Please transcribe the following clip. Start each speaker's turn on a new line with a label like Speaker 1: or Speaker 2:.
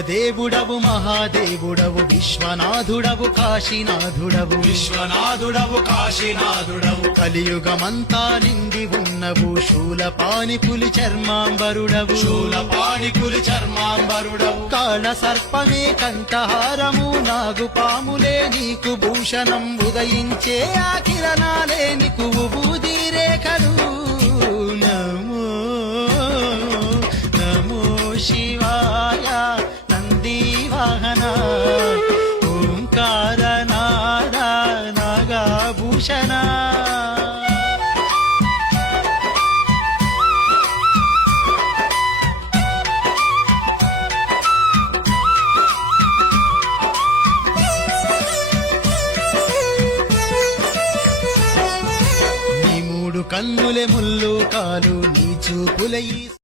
Speaker 1: దేవదేవుడవు మహాదేవుడవు విశ్వనాథుడవు కాశీనాథుడవు.
Speaker 2: విశ్వనాథుడవు కాశీనాథుడవు.
Speaker 1: కలియుగమంతా నిండి ఉన్నవు శూలపాని పులి చర్మాంబరుడవు.
Speaker 2: శూలపాణికులి చర్మాంబరుడవు.
Speaker 1: కాళ సర్పమే కంఠహారము నాగు పాములే నీకు భూషణం ఉదయించే ఆ కిరణాలే నీకు నాగాభూషణ నీ మూడు కన్నులే ముల్లు కాలు నీ చూపులై